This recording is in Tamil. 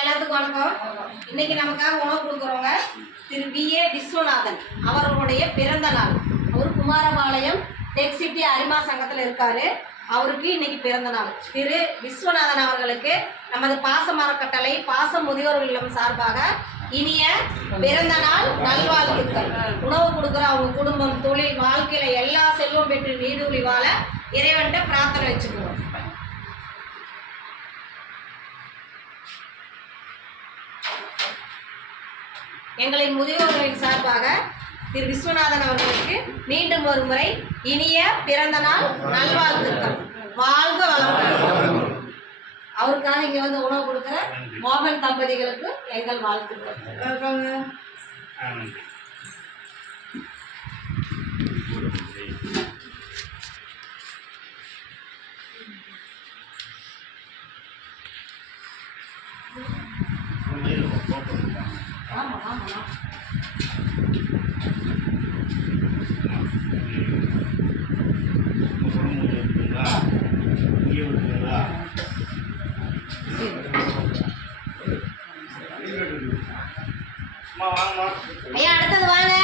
எல்லாத்துக்கும் வணக்கம். இன்னைக்கு நமக்காக உணவு கொடுக்குறவங்க திரு வி.ஏ. விஸ்வநாதன் அவர்களுடைய பிறந்த நாள். அவர் குமாரபாளையம் டெக் சிட்டி அரிமா சங்கத்தில் இருக்காரு. அவருக்கு இன்னைக்கு பிறந்த நாள். திரு விஸ்வநாதன் அவர்களுக்கு நமது பாசமரக்கட்டளை பாச முதியோர்கள் இல்லம் சார்பாக இனிய பிறந்த நாள் நல்வாழ்த்துக்கள். உணவு கொடுக்குற அவங்க குடும்பம், தொழில், வாழ்க்கையில எல்லா செல்வம் பெற்று நீடூழி வாழ இறைவன்கிட்ட பிரார்த்தனை வச்சுக்குவோம். எங்களின் முதியோர்களின் சார்பாக திரு விஸ்வநாதன் அவர்களுக்கு மீண்டும் ஒரு முறை இனிய பிறந்த நாள் நல்வாழ்த்துக்கள். வாழ்க வளமுடன். அவருக்காக இங்க வந்து உணவு கொடுக்குற மோகன் தம்பதிகளுக்கு எங்கள் வாழ்த்துக்கள். ஆமா ஆமா ஐயா, அடுத்தது வாங்க.